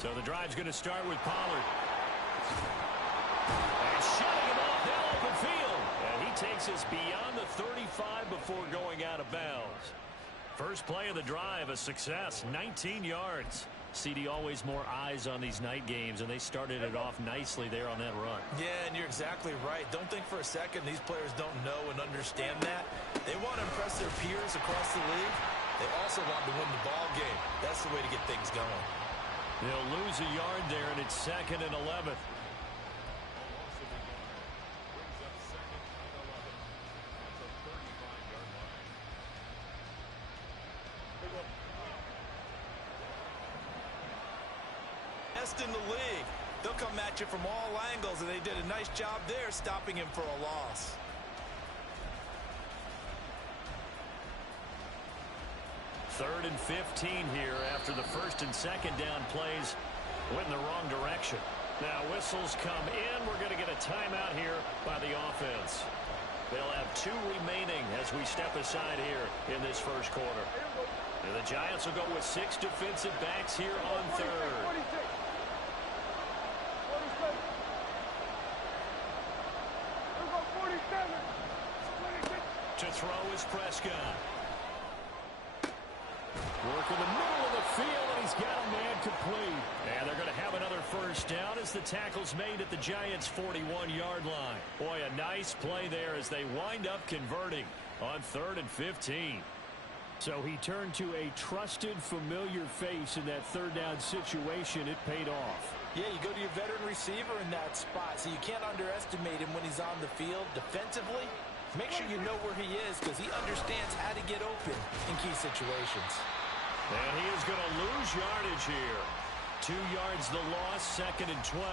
So the drive's going to start with Pollard. And shutting him off now open field. And he takes us beyond the 35 before going out of bounds. First play of the drive, a success, 19 yards. CD, always more eyes on these night games, and they started it off nicely there on that run. Yeah, and you're exactly right. Don't think for a second these players don't know and understand that. They want to impress their peers across the league. They also want to win the ball game. That's the way to get things going. They'll lose a yard there, and it's 2nd and 11. Best in the league. They'll come at you from all angles, and they did a nice job there stopping him for a loss. Third and 15 here after the first and second down plays went in the wrong direction. Now whistles come in. We're going to get a timeout here by the offense. They'll have 2 remaining as we step aside here in this first quarter. And the Giants will go with 6 defensive backs here on third. To throw is Prescott. Work in the middle of the field, and he's got a man complete. And they're going to have another first down as the tackle's made at the Giants' 41-yard line. Boy, a nice play there as they wind up converting on 3rd and 15. So he turned to a trusted, familiar face in that third down situation. It paid off. Yeah, you go to your veteran receiver in that spot, so you can't underestimate him when he's on the field defensively. Make sure you know where he is because he understands how to get open in key situations. And he is going to lose yardage here. 2 yards the loss, 2nd and 12.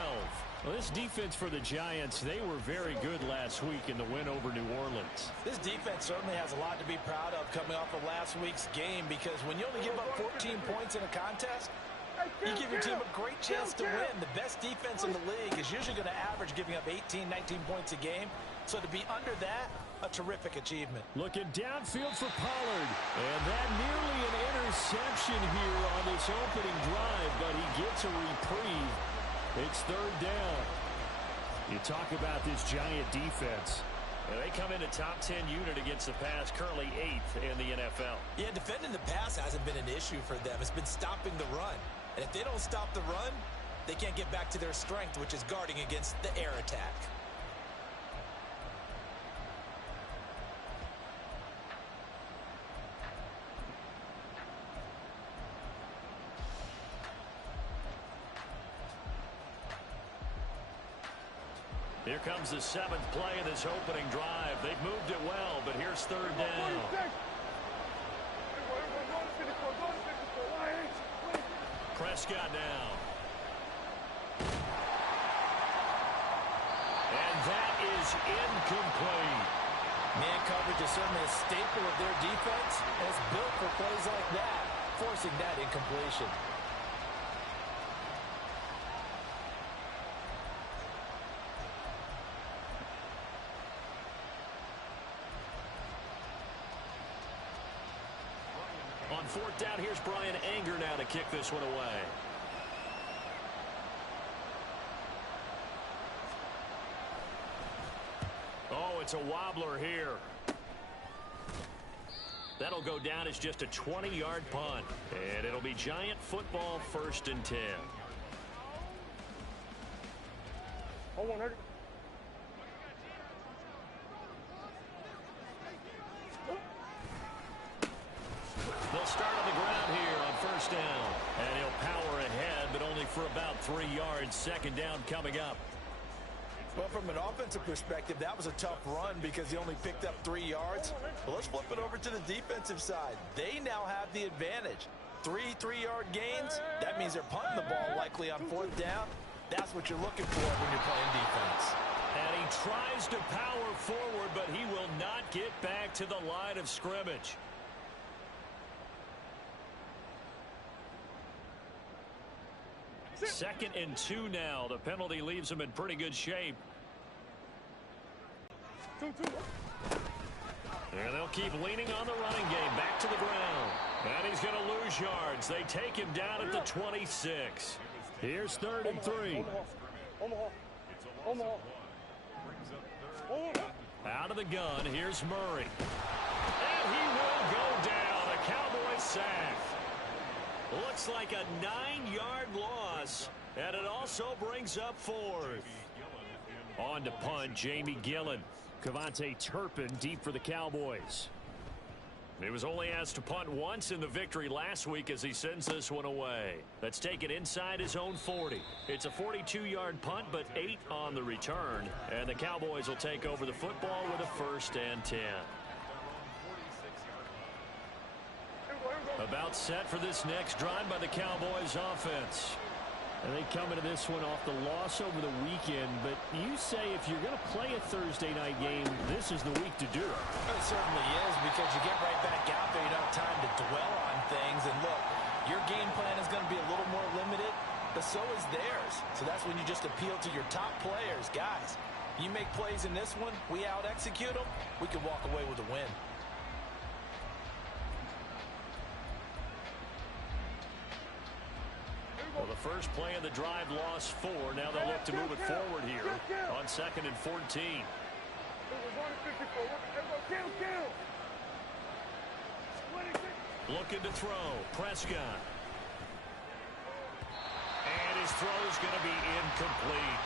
Well, this defense for the Giants, they were very good last week in the win over New Orleans. This defense certainly has a lot to be proud of coming off of last week's game because when you only give up 14 points in a contest, you give your team a great chance to win. The best defense in the league is usually going to average giving up 18, 19 points a game. So to be under that, a terrific achievement. Looking downfield for Pollard. And that nearly an interception here on this opening drive, but he gets a reprieve. It's 3rd down. You talk about this Giant defense. They come in a top 10 unit against the pass, currently 8th in the NFL. Yeah, defending the pass hasn't been an issue for them. It's been stopping the run. And if they don't stop the run, they can't get back to their strength, which is guarding against the air attack. Here comes the 7th play of this opening drive. They've moved it well, but here's 3rd down. Prescott down. And that is incomplete. Man coverage is certainly a staple of their defense, and it's built for plays like that, forcing that incompletion. On 4th down, here's Brian Anger now to kick this one away. Oh, it's a wobbler here. That'll go down as just a 20-yard punt. And it'll be Giant football, 1st and 10. Hold on, They'll start on the ground here on 1st down. And he'll power ahead, but only for about 3 yards. 2nd down coming up. Well, from an offensive perspective, that was a tough run because he only picked up 3 yards. Well, let's flip it over to the defensive side. They now have the advantage. 3 3-yard gains. That means they're punting the ball likely on 4th down. That's what you're looking for when you're playing defense. And he tries to power forward, but he will not get back to the line of scrimmage. Second and 2 now. The penalty leaves him in pretty good shape. And they'll keep leaning on the running game. Back to the ground. And he's going to lose yards. yards. They take him down at the 26. Here's 3rd and 3. Omaha. Out of the gun, here's Murray. And he will go down. A Cowboy sack. Looks like a 9-yard loss. And it also brings up 4th. On to punt, Jamie Gillen. Cavante Turpin deep for the Cowboys. He was only asked to punt once in the victory last week as he sends this one away. Let's take it inside his own 40. It's a 42-yard punt, but 8 on the return. And the Cowboys will take over the football with a 1st and 10. About set for this next drive by the Cowboys offense. And they come into this one off the loss over the weekend. But you say if you're going to play a Thursday night game, this is the week to do it. It certainly is, because you get right back out there. You don't have time to dwell on things. And look, your game plan is going to be a little more limited, but so is theirs. So that's when you just appeal to your top players. Guys, you make plays in this one, we out-execute them, we can walk away with a win. Well, the first play of the drive lost 4. Now they'll look to move it forward here on 2nd and 14. Looking to throw. Prescott. And his throw is going to be incomplete.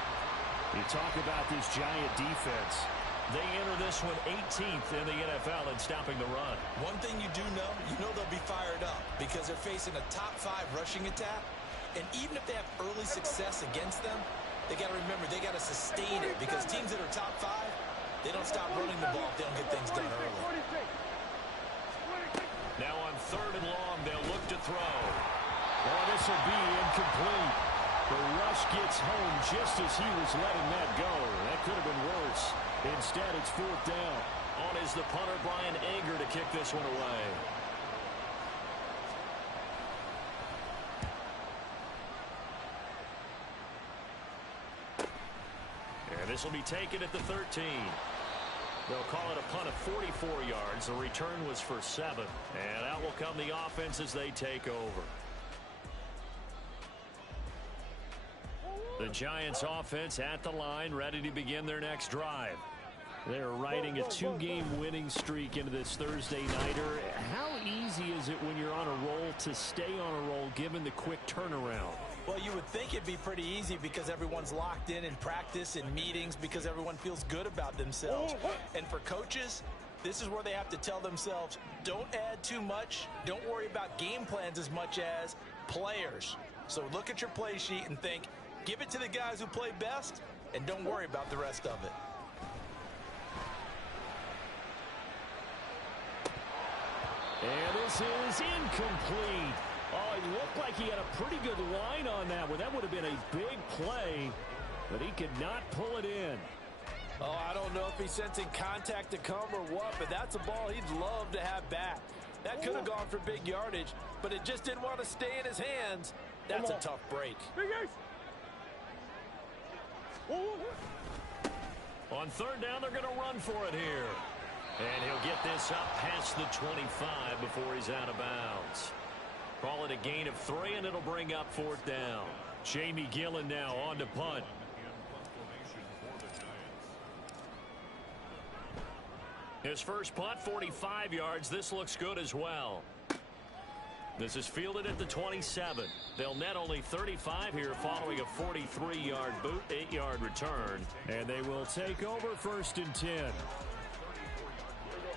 You talk about this Giant defense. They enter this one 18th in the NFL in stopping the run. One thing you do know, they'll be fired up because they're facing a top 5 rushing attack. And even if they have early success against them, they got to remember they got to sustain it, because teams that are top 5, they don't stop running the ball if they don't get things done early. Now on 3rd and long, they'll look to throw. Oh, this will be incomplete. The rush gets home just as he was letting that go. That could have been worse. Instead, it's 4th down. On is the punter, Brian Anger, to kick this one away. And this will be taken at the 13. They'll call it a punt of 44 yards. The return was for 7. And out will come the offense as they take over. The Giants offense at the line, ready to begin their next drive. They're riding a 2-game winning streak into this Thursday nighter. How easy is it when you're on a roll to stay on a roll given the quick turnaround? Well, you would think it'd be pretty easy because everyone's locked in practice and meetings, because everyone feels good about themselves. And for coaches, this is where they have to tell themselves, don't add too much. Don't worry about game plans as much as players. So look at your play sheet and think, give it to the guys who play best, and don't worry about the rest of it. And this is incomplete. Oh, it looked like he had a pretty good line on that one. That would have been a big play, but he could not pull it in. Oh, I don't know if he's sensing contact to come or what, but that's a ball he'd love to have back. That could have gone for big yardage, but it just didn't want to stay in his hands. That's a tough break. On 3rd down, they're going to run for it here. And he'll get this up past the 25 before he's out of bounds. Call it a gain of 3, and it'll bring up 4th down. Jamie Gillen now on to punt. His first punt, 45 yards. This looks good as well. This is fielded at the 27. They'll net only 35 here following a 43-yard boot, 8-yard return. And they will take over 1st and 10.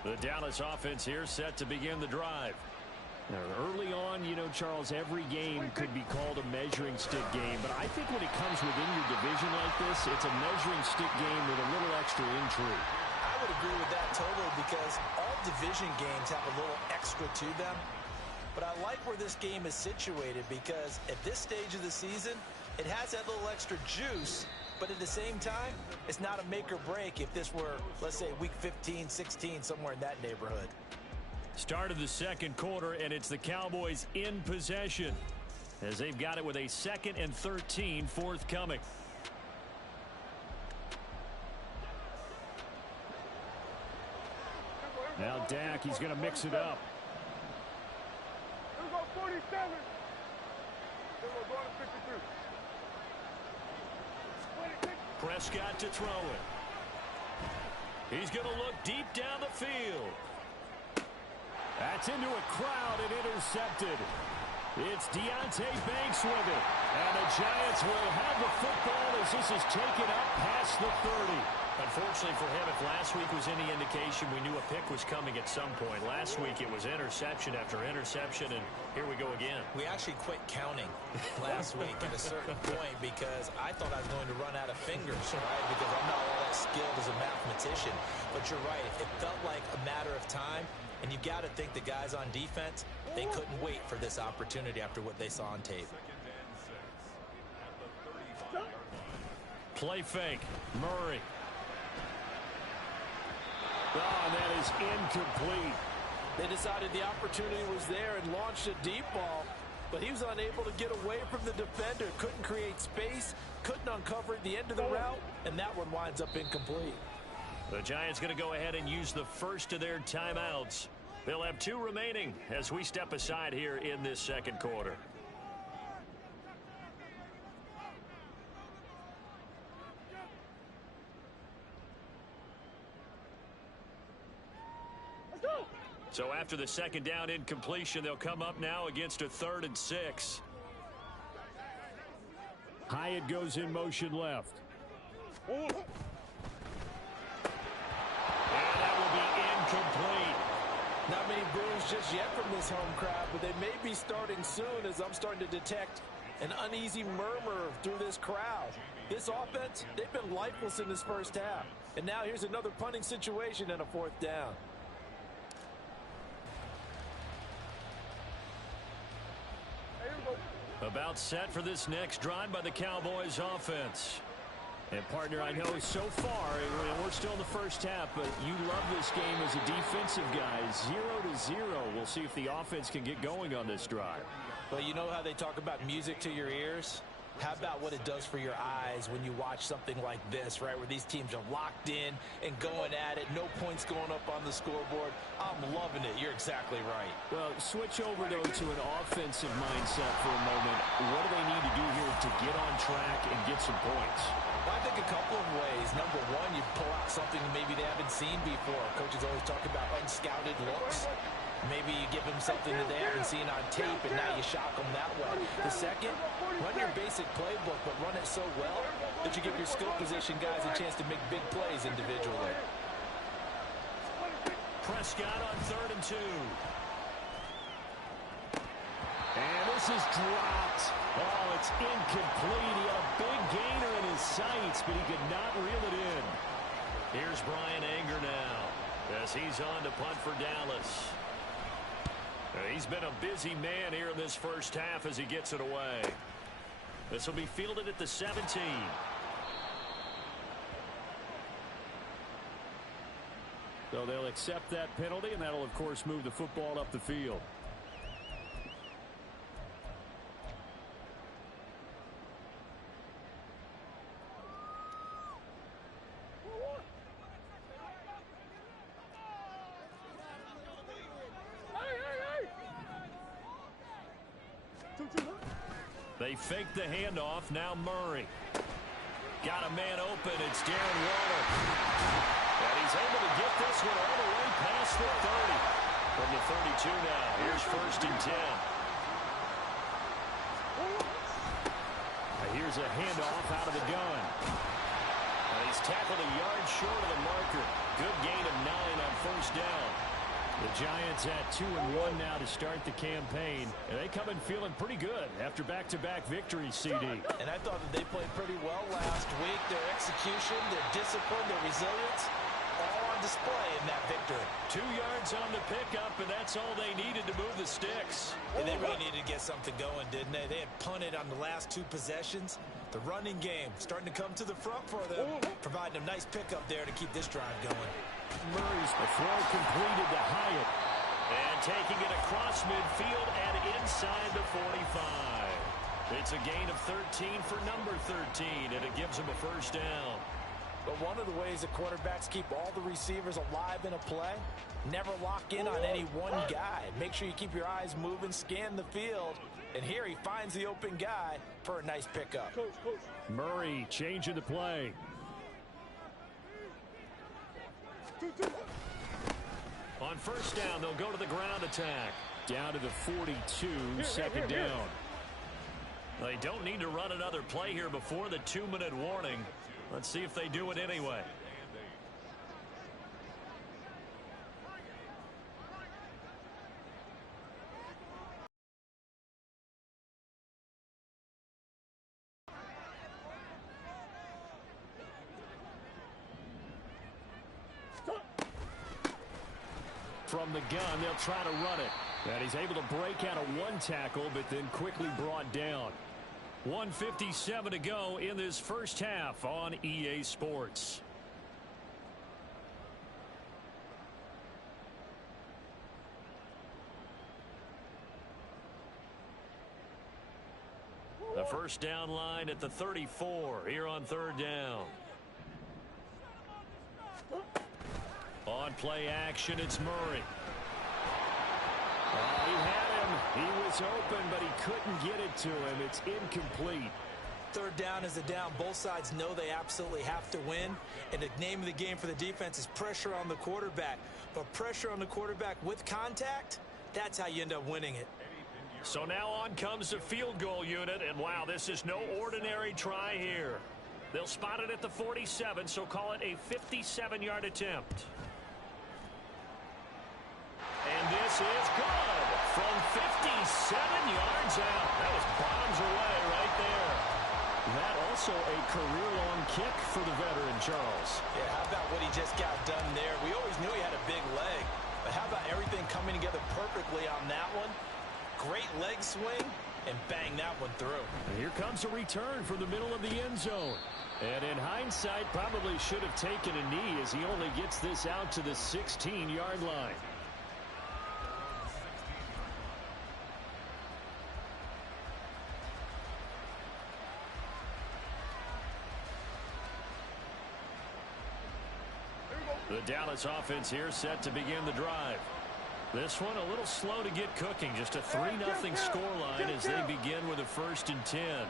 The Dallas offense here set to begin the drive. Now, early on, Charles, every game could be called a measuring stick game. But I think when it comes within your division like this, it's a measuring stick game with a little extra intrigue. I would agree with that totally, because all division games have a little extra to them. But I like where this game is situated, because at this stage of the season, it has that little extra juice. But at the same time, it's not a make or break if this were, let's say, week 15, 16, somewhere in that neighborhood. Start of the 2nd quarter, and it's the Cowboys in possession as they've got it with a 2nd and 13 forthcoming. Now Dak, he's going to mix it up. Here we go, 47. Here we go, going to 52. Prescott to throw it. He's going to look deep down the field. That's into a crowd and intercepted. It's Deonte Banks with it. And the Giants will have the football as this is taken up past the 30. Unfortunately for him, if last week was any indication, we knew a pick was coming at some point. Last week it was interception after interception, and here we go again. We actually quit counting last week at a certain point because I thought I was going to run out of fingers, right? Because I'm not all that skilled as a mathematician. But you're right. It felt like a matter of time, and you got to think the guys on defense, they couldn't wait for this opportunity after what they saw on tape. Play fake. Murray. Oh, that is incomplete. They decided the opportunity was there and launched a deep ball, but he was unable to get away from the defender. Couldn't create space, couldn't uncover the end of the route, and that one winds up incomplete. The Giants going to go ahead and use the first of their timeouts. They'll have 2 remaining as we step aside here in this second quarter. So after the second down incompletion, they'll come up now against a 3rd and 6. Hyatt goes in motion left. And that will be incomplete. Not many boos just yet from this home crowd, but they may be starting soon as I'm starting to detect an uneasy murmur through this crowd. This offense, they've been lifeless in this first half. And now here's another punting situation and a 4th down. About set for this next drive by the Cowboys offense. And partner, I know so far, we're still in the first half, but you love this game as a defensive guy. 0-0. We'll see if the offense can get going on this drive. Well, you know how they talk about music to your ears? How about what it does for your eyes when you watch something like this, right, where these teams are locked in and going at it, no points going up on the scoreboard? I'm loving it. You're exactly right. Well, switch over, though, to an offensive mindset for a moment. What do they need to do here to get on track and get some points? Well, I think a couple of ways. Number one, you pull out something maybe they haven't seen before. Coaches always talk about unscouted looks. Maybe you give them something that they haven't seen on tape, and now you shock them that way. The second, run your basic playbook, but run it so well that you give your skill position guys a chance to make big plays individually. Prescott on 3rd and 2. And this is dropped. Oh, it's incomplete. He had a big gainer in his sights, but he could not reel it in. Here's Brian Anger now as he's on to punt for Dallas. He's been a busy man here in this first half as he gets it away. This will be fielded at the 17. So they'll accept that penalty, and that'll, of course, move the football up the field. They fake the handoff. Now Murray. Got a man open. It's Darren Waller. And he's able to get this one all the way past the 30. From the 32 now. Here's 1st and 10. Here's a handoff out of the gun. And he's tackled a yard short of the marker. Good gain of 9 on 1st down. The Giants at 2-1 now to start the campaign. And they come in feeling pretty good after back-to-back victories, CD. And I thought that they played pretty well last week. Their execution, their discipline, their resilience, all on display in that victory. 2 yards on the pickup, and that's all they needed to move the sticks. And they really needed to get something going, didn't they? They had punted on the last 2 possessions. The running game starting to come to the front for them, providing a nice pickup there to keep this drive going. Murray's throw completed to Hyatt. And taking it across midfield and inside the 45. It's a gain of 13 for number 13, and it gives him a 1st down. But one of the ways that quarterbacks keep all the receivers alive in a play, never lock in on any one guy. Make sure you keep your eyes moving, scan the field, and here he finds the open guy for a nice pickup. Murray changing the play. On first down, they'll go to the ground attack. Down to the 42, second down. They don't need to run another play here before the 2-minute warning. Let's see if they do it anyway. From the gun, they'll try to run it. And he's able to break out of one tackle, but then quickly brought down. 1:57 to go in this first half on EA Sports. The first down line at the 34 here on third down. On play action, it's Murray. He had him. He was open, but he couldn't get it to him. It's incomplete. Third down is a down. Both sides know they absolutely have to win. And the name of the game for the defense is pressure on the quarterback. But pressure on the quarterback with contact, that's how you end up winning it. So now on comes the field goal unit. And wow, this is no ordinary try here. They'll spot it at the 47, so call it a 57-yard attempt. And this is good from 57 yards out. That was bombs away right there. That also a career-long kick for the veteran, Charles. Yeah, how about what he just got done there? We always knew he had a big leg, but how about everything coming together perfectly on that one? Great leg swing, and bang that one through. And here comes a return from the middle of the end zone. And in hindsight, probably should have taken a knee as he only gets this out to the 16-yard line. The Dallas offense here set to begin the drive. This one a little slow to get cooking. Just a 3-0 scoreline as they begin with a 1st and 10.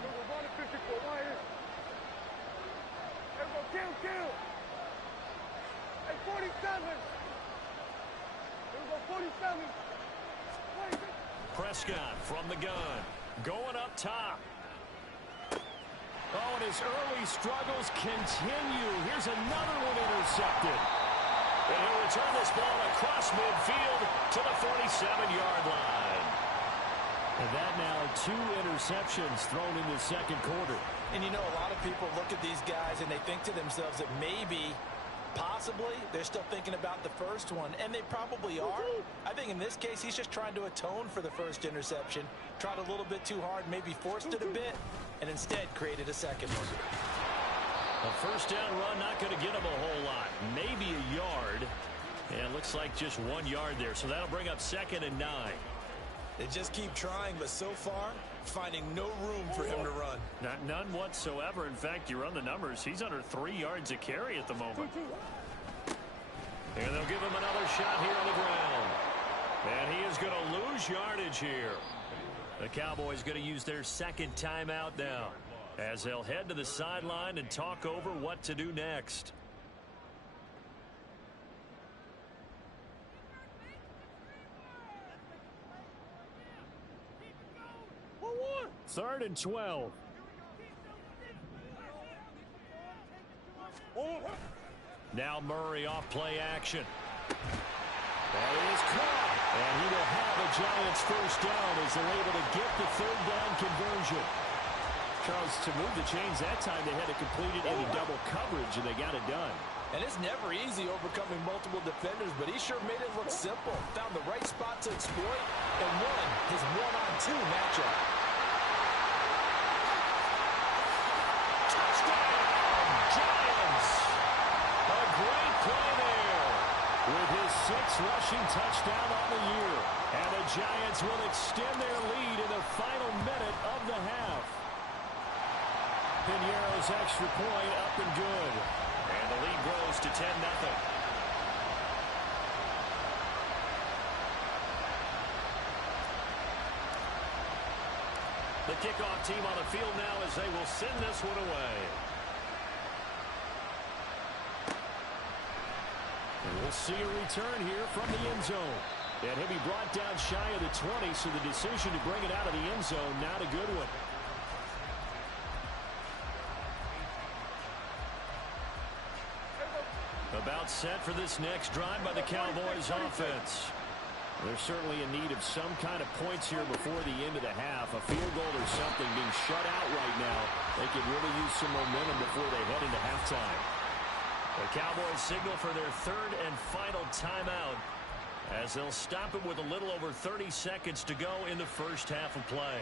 Prescott from the gun. Going up top. Oh, and his early struggles continue. Here's another one intercepted. And he'll return this ball across midfield to the 47-yard line. And that now 2 interceptions thrown in the second quarter. And you know, a lot of people look at these guys and they think to themselves that maybe, possibly, they're still thinking about the first one. And they probably are. I think in this case, he's just trying to atone for the first interception. Tried a little bit too hard, maybe forced it a bit, and instead created a second one. A first down run, not going to get him a whole lot. Maybe a yard. And it looks like just 1 yard there. So that'll bring up 2nd and 9. They just keep trying, but so far, finding no room for him to run. None whatsoever. In fact, you run the numbers. He's under 3 yards a carry at the moment. And they'll give him another shot here on the ground. And he is going to lose yardage here. The Cowboys going to use their 2nd timeout now, as they'll head to the sideline and talk over what to do next. Third and 12. Now Murray off play action. That is caught. And he will have a Giants first down as they're able to get the 3rd down conversion. Charles, to move the chains that time, they had to complete it in double coverage, and they got it done. And it's never easy overcoming multiple defenders, but he sure made it look simple. Found the right spot to exploit and won his 1-on-2 matchup. Touchdown, Giants! A great play there with his 6th rushing touchdown on the year. And the Giants will extend their lead in the final minute of the half. Piñeiro's extra point up and good. And the lead grows to 10-0. The kickoff team on the field now as they will send this one away. And we'll see a return here from the end zone. And he'll be brought down shy of the 20, so the decision to bring it out of the end zone, not a good one. About set for this next drive by the Cowboys offense. They're certainly in need of some kind of points here before the end of the half. A field goal or something being shut out right now. They could really use some momentum before they head into halftime. The Cowboys signal for their third and final timeout as they'll stop it with a little over 30 seconds to go in the first half of play.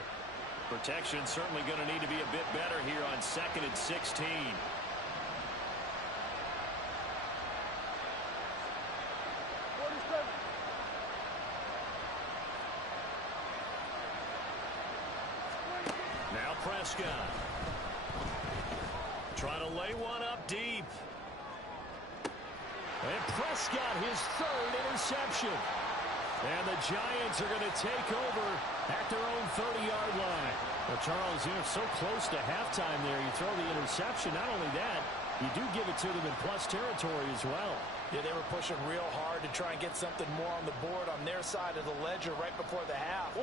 Protection certainly going to need to be a bit better here on 2nd and 16. Now Prescott. Trying to lay one up deep. And Prescott, his third interception. And the Giants are going to take over at their own 30-yard line. Well, Charles, you're so close to halftime there. You throw the interception. Not only that, you do give it to them in plus territory as well. Yeah, they were pushing real hard to try and get something more on the board on their side of the ledger right before the half.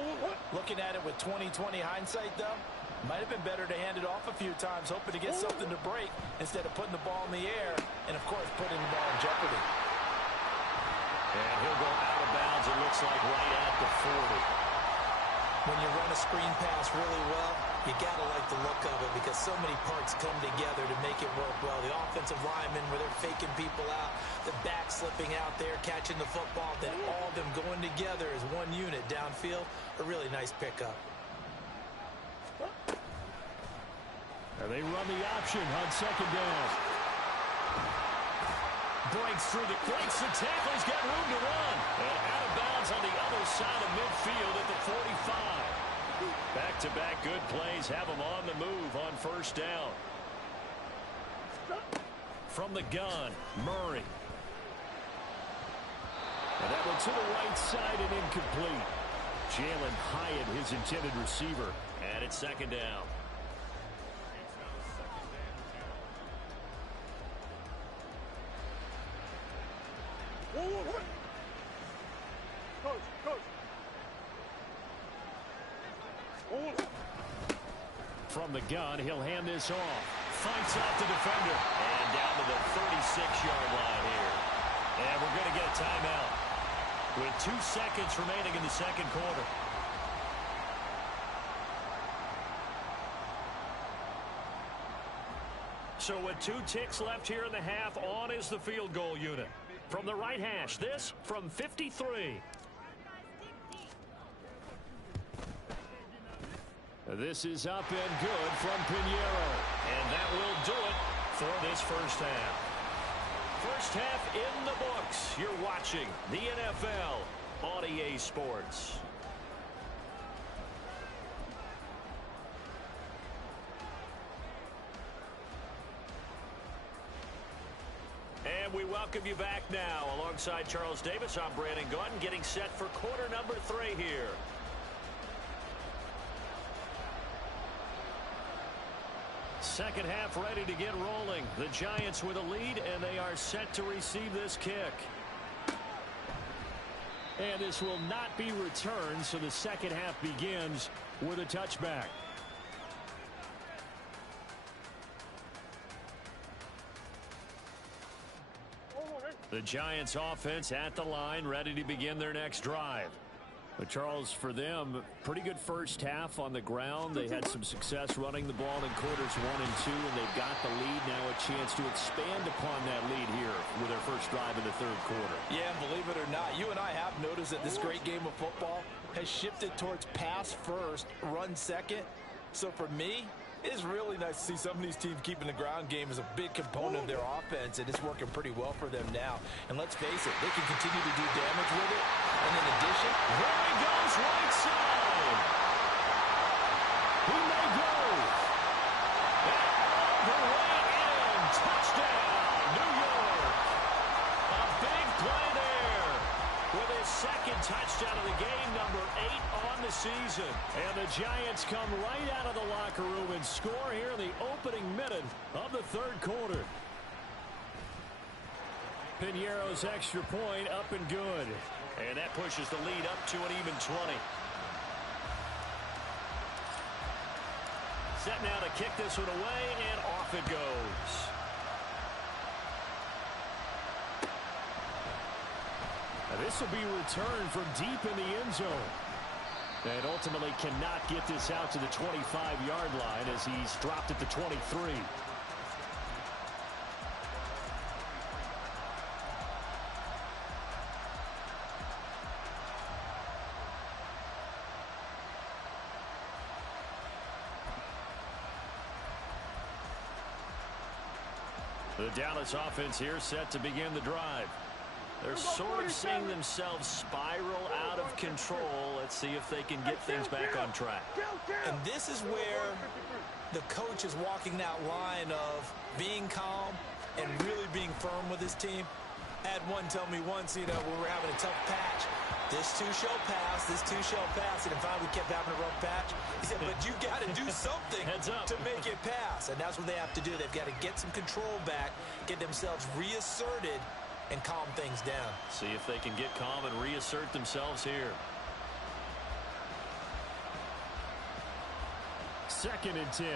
Looking at it with 20/20 hindsight, though, might have been better to hand it off a few times, hoping to get something to break instead of putting the ball in the air and, of course, putting the ball in jeopardy. And he'll go out of bounds, it looks like, right at the 40. When you run a screen pass really well, you got to like the look of it because so many parts come together to make it work well. The offensive linemen, where they're faking people out, the back slipping out there, catching the football, then all of them going together as one unit downfield. A really nice pickup. And they run the option on 2nd down. Breaks the tackle. He's got room to run. And out of bounds on the other side of midfield at the 45. Back-to-back good plays have him on the move on 1st down. From the gun, Murray. And that one to the right side and incomplete. Jalen Hyatt, his intended receiver. And it's 2nd down. From the gun, he'll hand this off. Fights off the defender. And down to the 36-yard line here. And we're going to get a timeout with 2 seconds remaining in the 2nd quarter. So with 2 ticks left here in the half, on is the field goal unit. From the right hash, this from 53. This is up and good from Pinheiro. And that will do it for this first half. First half in the books. You're watching the NFL on EA Sports. And we welcome you back now. Alongside Charles Davis, I'm Brandon Gaudin, getting set for quarter number 3 here. Second half ready to get rolling. The Giants with a lead, and they are set to receive this kick. And this will not be returned, so the second half begins with a touchback. The Giants offense at the line, ready to begin their next drive. But Charles, for them, pretty good first half on the ground. They had some success running the ball in quarters 1 and 2, and they've got the lead. Now a chance to expand upon that lead here with their first drive in the 3rd quarter. Yeah, and believe it or not, you and I have noticed that this great game of football has shifted towards pass first, run second. So for me, it's really nice to see some of these teams keeping the ground game as a big component of their offense, and it's working pretty well for them now. And let's face it, they can continue to do damage with it. And in addition, there he goes, right side. He may go. And all the way in. Touchdown, season. And the Giants come right out of the locker room and score here in the opening minute of the third quarter. Piñeiro's extra point up and good. And that pushes the lead up to an even 20. Set now to kick this one away, and off it goes. Now this will be returned from deep in the end zone. And ultimately cannot get this out to the 25-yard line as he's dropped at the 23. The Dallas offense here set to begin the drive. They're sort of seeing themselves spiral out of control. Let's see if they can get things back on track. And this is where the coach is walking that line of being calm and really being firm with his team. I had one tell me once, when we were having a tough patch, this too shall pass, this too shall pass. And finally we kept having a rough patch. He said, but you got to do something to make it pass. And that's what they have to do. They've got to get some control back, get themselves reasserted, and calm things down. See if they can get calm and reassert themselves here. 2nd and 10.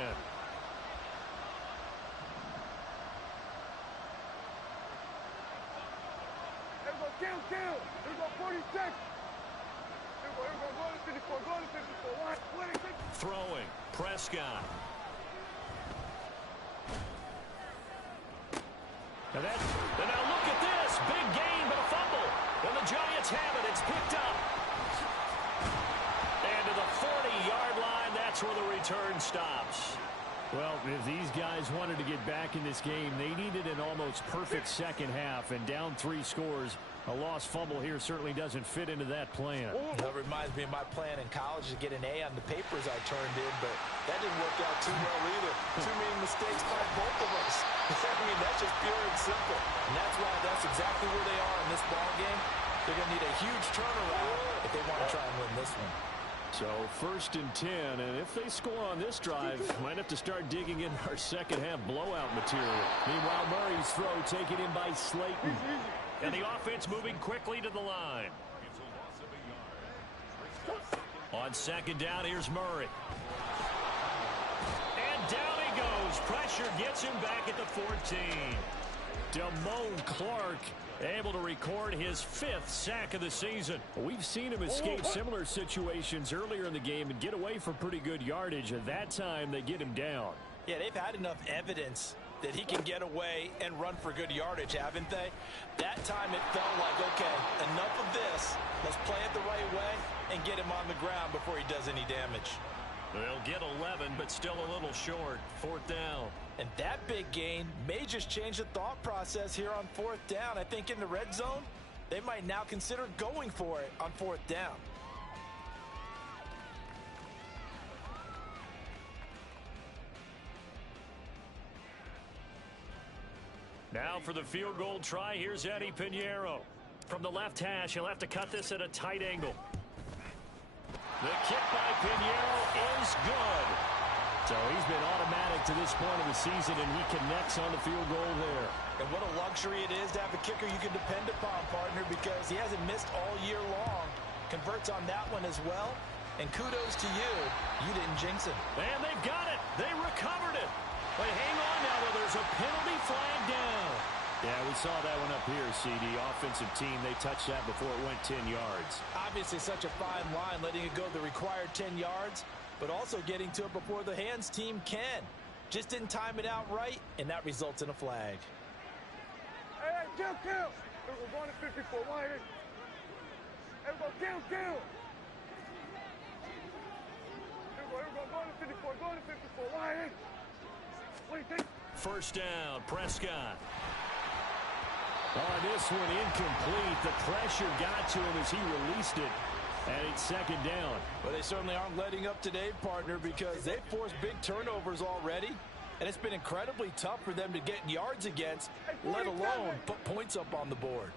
Here we go, 46. Here we go, go to 54, go to 54. 26. Throwing, Prescott. And now look at this. Big gain, but a fumble. And the Giants have it. It's picked up. And to the 40-yard line, that's where the return stops. Well, if these guys wanted to get back in this game, they needed an almost perfect second half. And down 3 scores, a lost fumble here certainly doesn't fit into that plan. That reminds me of my plan in college to get an A on the papers I turned in, but that didn't work out too well either. Too many mistakes by both of us. I mean, that's just pure and simple. And that's why that's exactly where they are in this ball game. They're going to need a huge turnaround if they want to try and win this one. So 1st and 10, and if they score on this drive, might have to start digging in our second half blowout material. Meanwhile, Murray's throw taken in by Slayton. And the offense moving quickly to the line. On 2nd down, here's Murray. And down he goes. Pressure gets him back at the 14. Damone Clark able to record his 5th sack of the season. We've seen him escape similar situations earlier in the game and get away for pretty good yardage. At that time, they get him down. Yeah, they've had enough evidence that he can get away and run for good yardage, haven't they? That time it felt like, okay, enough of this. Let's play it the right way and get him on the ground before he does any damage. They'll get 11, but still a little short. 4th down. And that big gain may just change the thought process here on 4th down. I think in the red zone, they might now consider going for it on 4th down. Now for the field goal try, here's Eddie Piñeiro. From the left hash, he'll have to cut this at a tight angle. The kick by Piñeiro is good. So he's been automatic to this point of the season, and he connects on the field goal there. And what a luxury it is to have a kicker you can depend upon, partner, because he hasn't missed all year long. Converts on that one as well. And kudos to you. You didn't jinx him. And they've got it. They recovered it. But hang on now, though. There's a penalty flag down. Yeah, we saw that one up here, CD. Offensive team, they touched that before it went 10 yards. Obviously such a fine line, letting it go the required 10 yards, but also getting to it before the hands team can. Just didn't time it out right, and that results in a flag. Hey, kill. We're going to 54. Why? Hey, we go, kill. Here we go, going to 54. Going to 54. Why? First down, Prescott. On this one, incomplete. The pressure got to him as he released it. And it's 2nd down. Well, they certainly aren't letting up today, partner, because they've forced big turnovers already. And it's been incredibly tough for them to get yards against, let alone put points up on the board.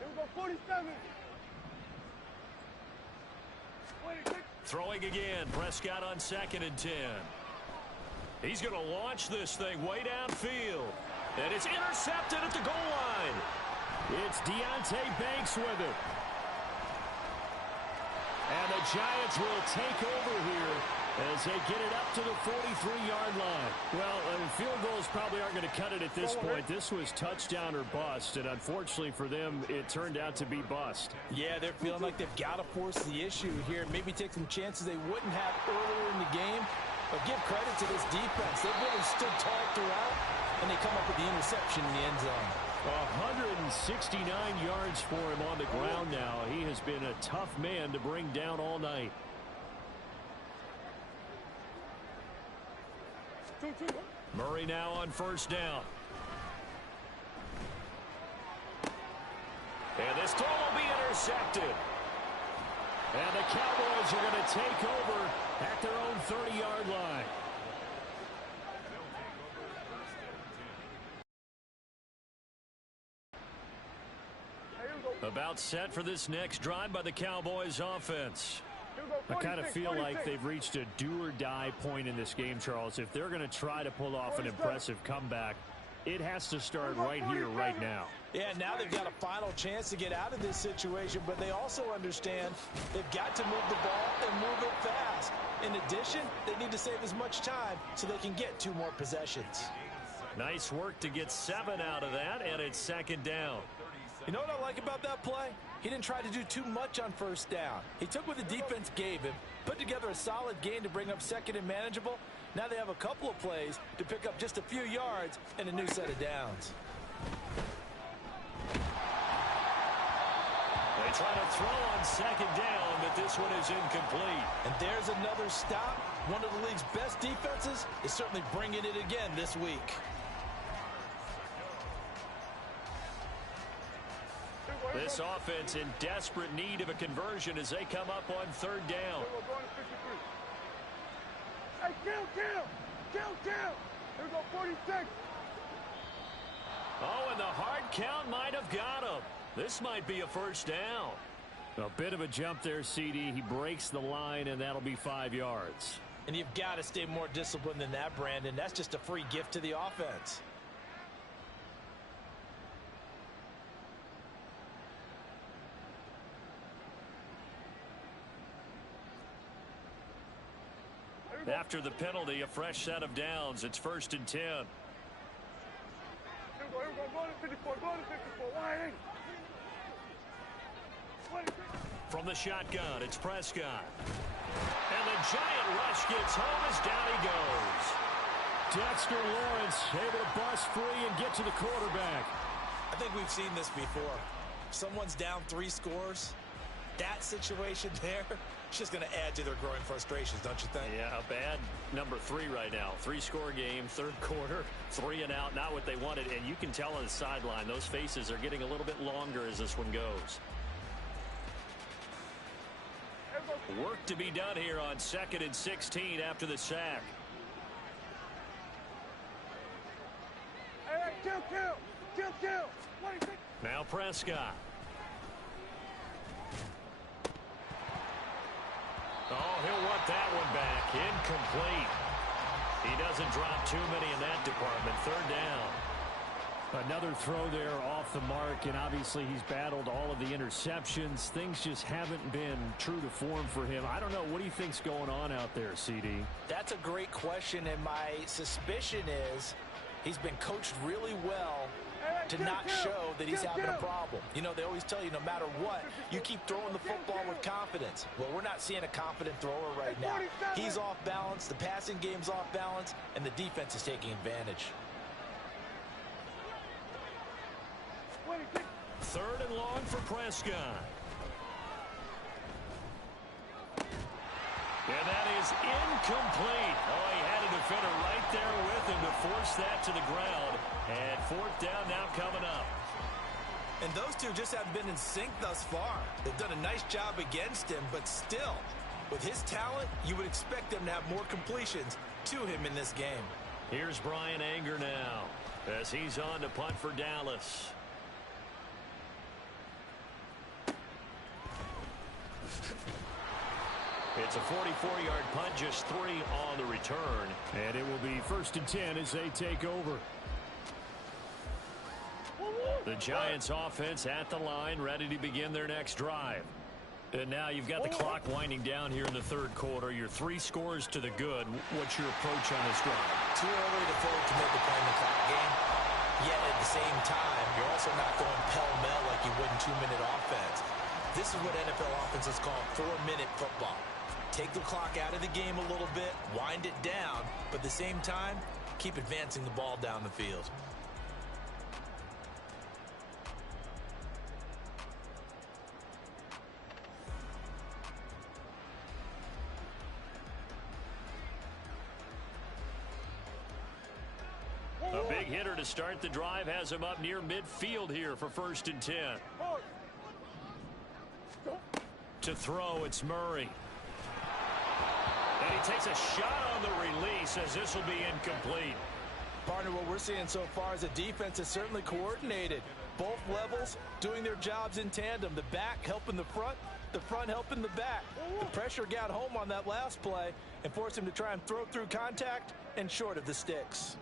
Here we go, 47. 26. Throwing again. Prescott on 2nd and 10. He's going to launch this thing way downfield. And it's intercepted at the goal line. It's Deonte Banks with it. And the Giants will take over here as they get it up to the 43-yard line. Well, field goals probably aren't going to cut it at this point. This was touchdown or bust, and unfortunately for them, it turned out to be bust. Yeah, they're feeling like they've got to force the issue here. Maybe take some chances they wouldn't have earlier in the game. But give credit to this defense. They've really stood tall throughout, and they come up with the interception in the end zone. 169 yards for him on the ground now. He has been a tough man to bring down all night. Murray now on 1st down. And this throw will be intercepted. And the Cowboys are going to take over at their own 30-yard line. About set for this next drive by the Cowboys offense. I kind of feel like they've reached a do-or-die point in this game, Charles. If they're going to try to pull off an impressive comeback, it has to start right here, right now. Yeah, now they've got a final chance to get out of this situation, but they also understand they've got to move the ball and move it fast. In addition, they need to save as much time so they can get 2 more possessions. Nice work to get 7 out of that, and it's 2nd down. You know what I like about that play? He didn't try to do too much on 1st down. He took what the defense gave him, put together a solid gain to bring up 2nd and manageable. Now they have a couple of plays to pick up just a few yards and a new set of downs. They try to throw on 2nd down, but this one is incomplete. And there's another stop. One of the league's best defenses is certainly bringing it again this week. This offense in desperate need of a conversion as they come up on 3rd down. Hey, kill! Here we go, 46. Oh, and the hard count might have got him. This might be a 1st down. A bit of a jump there, CD. He breaks the line, and that'll be 5 yards. And you've got to stay more disciplined than that, Brandon. That's just a free gift to the offense. After the penalty, a fresh set of downs. It's 1st and 10. Here we go, go to 54, go to 54, 180. From the shotgun, it's Prescott. And the giant rush gets home as down he goes. Dexter Lawrence able to bust free and get to the quarterback. I think we've seen this before. Someone's down 3 scores. That situation there, it's just going to add to their growing frustrations, don't you think? Yeah, a bad number 3 right now. 3-score game, 3rd quarter, 3 and out, not what they wanted. And you can tell on the sideline, those faces are getting a little bit longer as this one goes. Work to be done here on 2nd and 16 after the sack. Hey, kill! Now Prescott. Oh, he'll want that one back. Incomplete. He doesn't drop too many in that department. 3rd down. Another throw there off the mark, and obviously he's battled all of the interceptions. Things just haven't been true to form for him. I don't know. What do you think's going on out there, CD? That's a great question, and my suspicion is he's been coached really well to not show that he's having a problem. You know, they always tell you no matter what, you keep throwing the football with confidence. Well, we're not seeing a confident thrower right now. He's off balance, the passing game's off balance, and the defense is taking advantage. 3rd and long for Prescott. And that is incomplete. Oh, he had a defender right there with him to force that to the ground. And 4th down now coming up. And those two just haven't been in sync thus far. They've done a nice job against him, but still, with his talent, you would expect them to have more completions to him in this game. Here's Brian Anger now as he's on to punt for Dallas. It's a 44-yard punt, just 3 on the return. And it will be 1st and 10 as they take over. The Giants offense at the line, ready to begin their next drive. And now you've got the clock winding down here in the 3rd quarter. You're 3 scores to the good. What's your approach on this drive? Too early to fully commit to playing the clock game. Yet at the same time, you're also not going pell-mell like you would in 2-minute offense. This is what NFL offenses call 4-minute football. Take the clock out of the game a little bit, wind it down, but at the same time, keep advancing the ball down the field. A big hitter to start the drive has him up near midfield here for 1st and 10. To throw, it's Murray. And he takes a shot on the release as this will be incomplete. Partner, what we're seeing so far is the defense is certainly coordinated. Both levels doing their jobs in tandem. The back helping the front helping the back. The pressure got home on that last play and forced him to try and throw through contact and short of the sticks.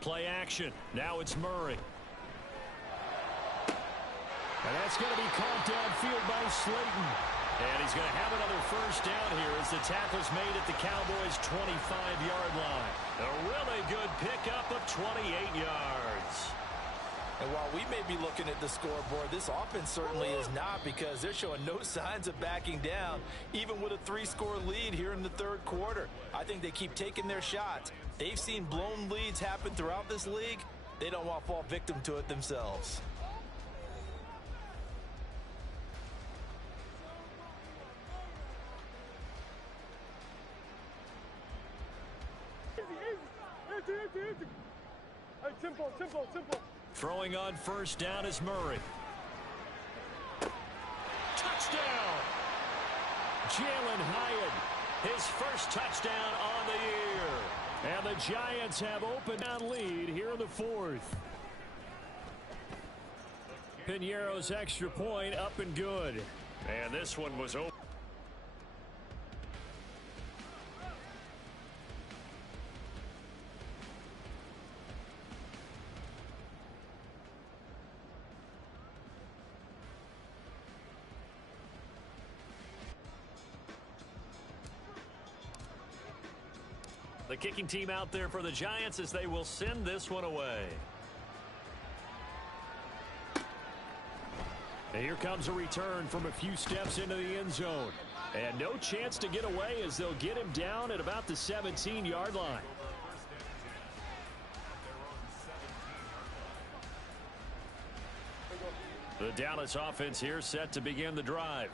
Play action. Now it's Murray. And that's going to be caught downfield by Slayton. And he's going to have another 1st down here as the tackle's made at the Cowboys' 25-yard line. A really good pickup of 28 yards. And while we may be looking at the scoreboard, this offense certainly is not, because they're showing no signs of backing down, even with a 3-score lead here in the 3rd quarter. I think they keep taking their shots. They've seen blown leads happen throughout this league. They don't want to fall victim to it themselves. Easy. Hey, tempo. Throwing on 1st down is Murray. Touchdown! Jalen Hyatt, his 1st touchdown on the year. And the Giants have opened down lead here in the 4th. Piñeiro's extra point up and good. And this one was over. The kicking team out there for the Giants as they will send this one away. And here comes a return from a few steps into the end zone. And no chance to get away as they'll get him down at about the 17-yard line. The Dallas offense here set to begin the drive.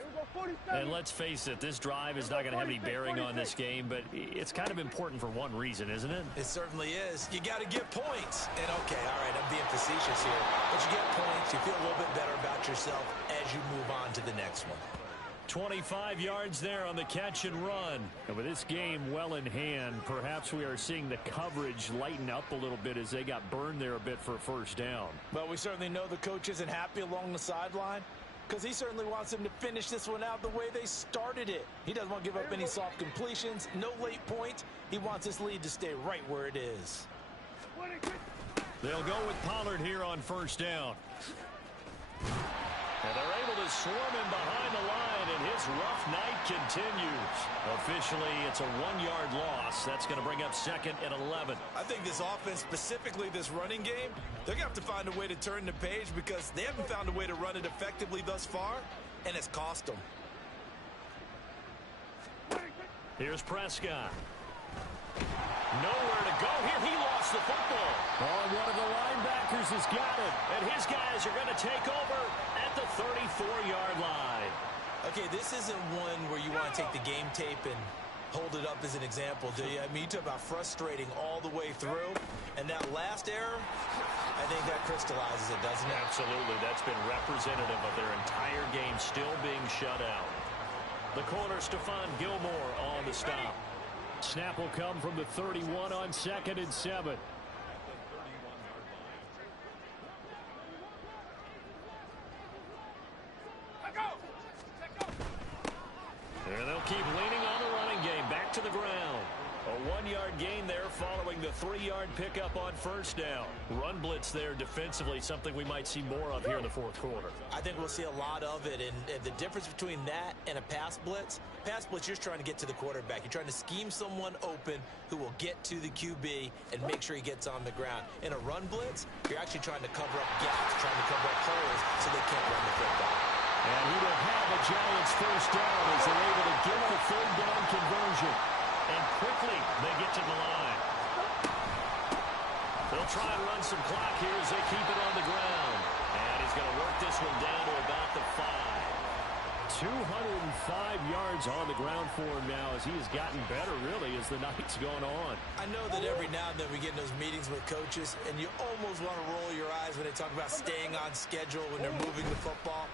And let's face it, this drive is not going to have any bearing on this game, but it's kind of important for one reason, isn't it? It certainly is. You got to get points. And okay, all right, I'm being facetious here. But you get points, you feel a little bit better about yourself as you move on to the next one. 25 yards there on the catch and run. And with this game well in hand, perhaps we are seeing the coverage lighten up a little bit as they got burned there a bit for a 1st down. Well, we certainly know the coach isn't happy along the sideline, because he certainly wants them to finish this one out the way they started it. He doesn't want to give up any soft completions, no late points. He wants this lead to stay right where it is. They'll go with Pollard here on 1st down. And they're able to swarm him behind the line, and his rough night continues. Officially, it's a 1-yard loss. That's going to bring up 2nd and 11. I think this offense, specifically this running game, they're going to have to find a way to turn the page, because they haven't found a way to run it effectively thus far, and it's cost them. Here's Prescott. Nowhere to go here. He lost the football. Oh, one of the linebackers has got it. And his guys are going to take over at the 34-yard line. Okay, this isn't one where you want to take the game tape and hold it up as an example, do you? I mean, you talk about frustrating all the way through. And that last error, I think that crystallizes it, doesn't it? Absolutely. That's been representative of their entire game still being shut out. The corner, Stephon Gilmore on the stop. Snap will come from the 31 on 2nd and 7. keep leaning on the running game. Back to the ground. A 1-yard gain there following the 3-yard pickup on first down. Run blitz there defensively, something we might see more of here in the fourth quarter. I think we'll see a lot of it, and the difference between that and a pass blitz, you're just trying to get to the quarterback. You're trying to scheme someone open who will get to the QB and make sure he gets on the ground. In a run blitz, you're actually trying to cover up gaps, trying to cover up holes so they can't run the football. And he will have the Giants first down as they're able to get the third down conversion. And quickly, they get to the line. They'll try and run some clock here as they keep it on the ground. And he's going to work this one down to about the 5. 205 yards on the ground for him now as he has gotten better, really, as the night's gone on. I know that every now and then we get in those meetings with coaches, and you almost want to roll your eyes when they talk about staying on schedule when they're moving the football.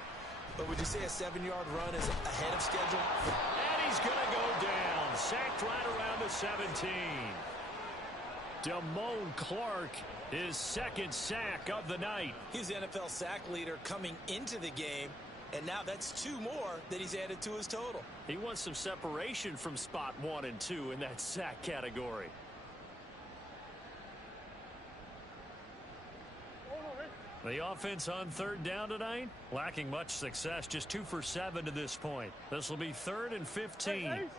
But would you say a 7-yard run is ahead of schedule? And he's going to go down. Sacked right around the 17. Damone Clark, his second sack of the night. He's the NFL sack leader coming into the game, and now that's 2 more that he's added to his total. He wants some separation from spot 1 and 2 in that sack category. The offense on third down tonight, lacking much success, just 2 for 7 to this point. This will be 3rd and 15. Ace.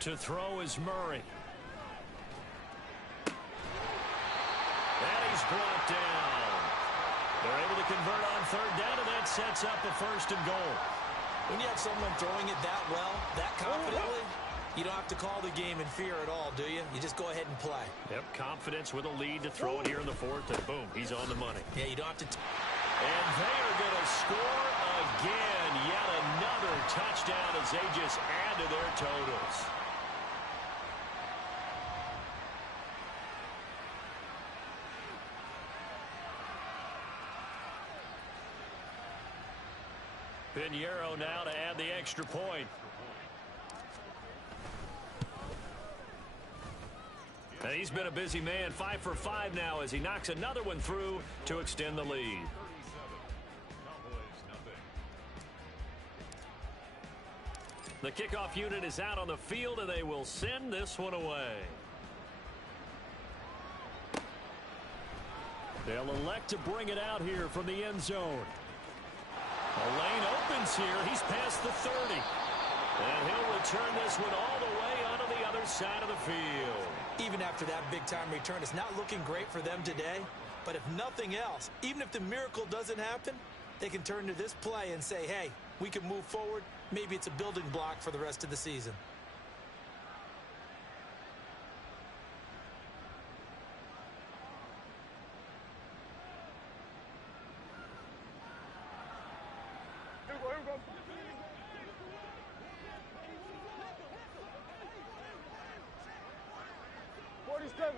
To throw is Murray. And he's brought down. They're able to convert on third down, and that sets up a 1st and goal. When you have someone throwing it that well, that confidently, you don't have to call the game in fear at all, do you? You just go ahead and play. Yep, confidence with a lead to throw it here in the 4th, and boom, he's on the money. Yeah, you don't have to... And they are going to score again. Yet another touchdown as they just add to their totals. Pinheiro now to add the extra point. And he's been a busy man, 5 for 5 now as he knocks another one through to extend the lead. The kickoff unit is out on the field, and they will send this one away. They'll elect to bring it out here from the end zone. The lane opens here. He's past the 30. And he'll return this one all the way onto the other side of the field. Even after that big-time return, it's not looking great for them today. But if nothing else, even if the miracle doesn't happen, they can turn to this play and say, hey, we can move forward. Maybe it's a building block for the rest of the season. Here we go. 47.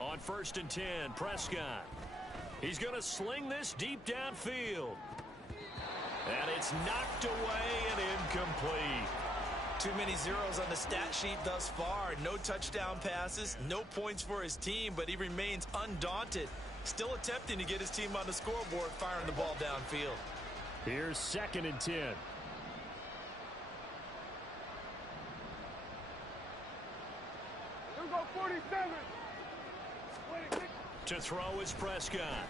On 1st and 10, Prescott. He's going to sling this deep downfield. And it's knocked away and incomplete. Too many zeros on the stat sheet thus far. No touchdown passes, no points for his team, but he remains undaunted. Still attempting to get his team on the scoreboard, firing the ball downfield. Here's 2nd and 10. Here we go, 47. To throw is Prescott.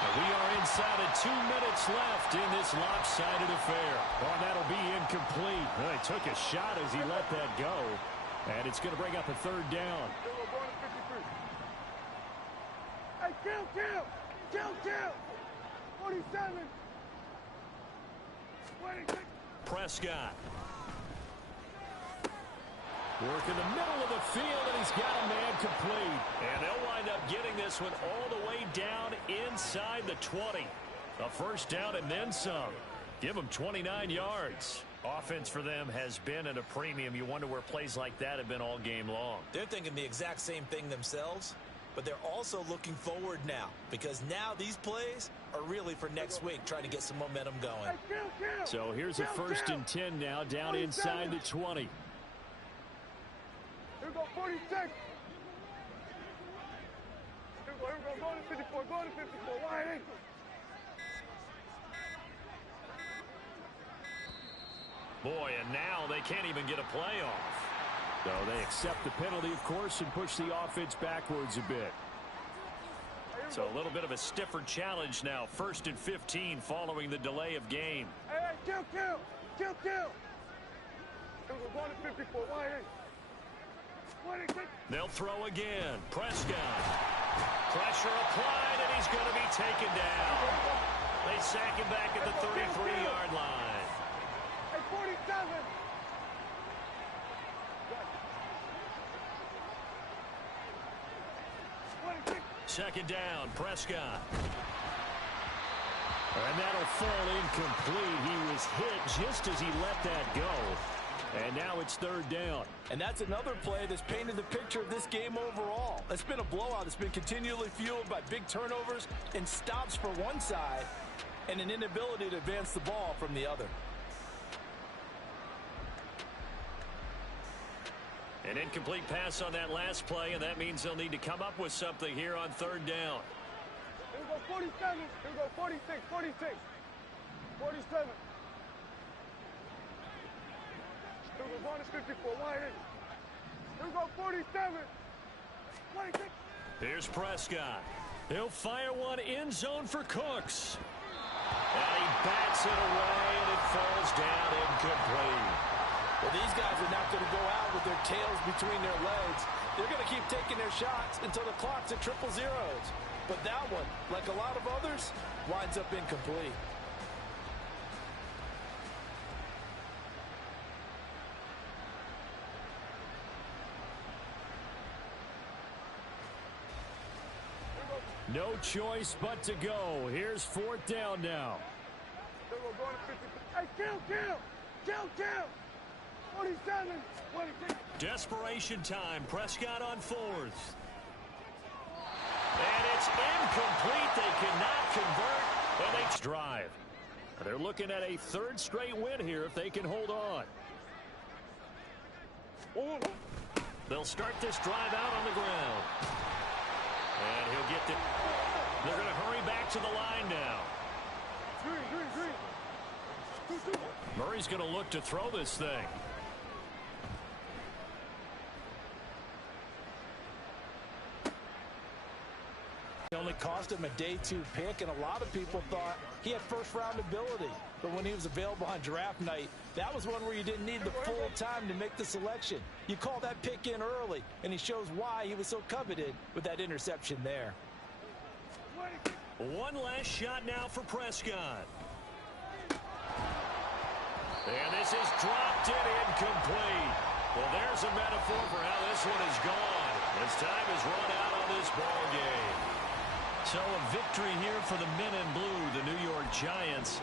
And we are inside of 2 minutes left in this lopsided affair. Well, that'll be incomplete. Well, he took a shot as he let that go. And it's going to bring up a 3rd down. Hey, kill. 47. 26. Prescott. Work in the middle of the field, and he's got a man complete. And they'll wind up getting this one all the way down inside the 20. A 1st down and then some. Give them 29 yards. Offense for them has been at a premium. You wonder where plays like that have been all game long. They're thinking the exact same thing themselves, but they're also looking forward now because now these plays are really for next week, trying to get some momentum going. So here's a 1st and 10 now down inside the 20. 46. Here we go. Go to 54. Go to 54. Wide ankle. Boy, and now they can't even get a play off. So they accept the penalty, of course, and push the offense backwards a bit. So a little bit of a stiffer challenge now. 1st and 15 following the delay of game. Hey, kill. Here we go. Go to 54. Wide ankle. They'll throw again. Prescott. Pressure applied, and he's going to be taken down. They sack him back at the 33-yard line. Hey, 47. 2nd down, Prescott. And that'll fall incomplete. He was hit just as he let that go. And now it's 3rd down. And that's another play that's painted the picture of this game overall. It's been a blowout. It's been continually fueled by big turnovers and stops for one side and an inability to advance the ball from the other. An incomplete pass on that last play, and that means they'll need to come up with something here on 3rd down. Here we go, 47. Here we go, 46, 46. 47. Here we go, bonus 54, wide ankle. Here we go, 47. 26. Here's Prescott. He'll fire one end zone for Cooks. And he bats it away, and it falls down incomplete. Well, these guys are not going to go out with their tails between their legs. They're going to keep taking their shots until the clock's at triple zeros. But that one, like a lot of others, winds up incomplete. No choice but to go. Here's 4th down now. Here we go, going to 50. Hey, kill. 47, 26. Desperation time. Prescott on 4th. And it's incomplete. They cannot convert. And they drive. They're looking at a 3rd straight win here if they can hold on. They'll start this drive out on the ground. And he'll get the... They're going to hurry back to the line now. Murray's going to look to throw this thing. It only cost him a day 2 pick, and a lot of people thought he had first-round ability. But when he was available on draft night, that was one where you didn't need the full time to make the selection. You call that pick in early, and he shows why he was so coveted with that interception there. One last shot now for Prescott. And this is dropped in incomplete. Well, there's a metaphor for how this one is gone. As time has run out on this ball game. So a victory here for the men in blue, the New York Giants.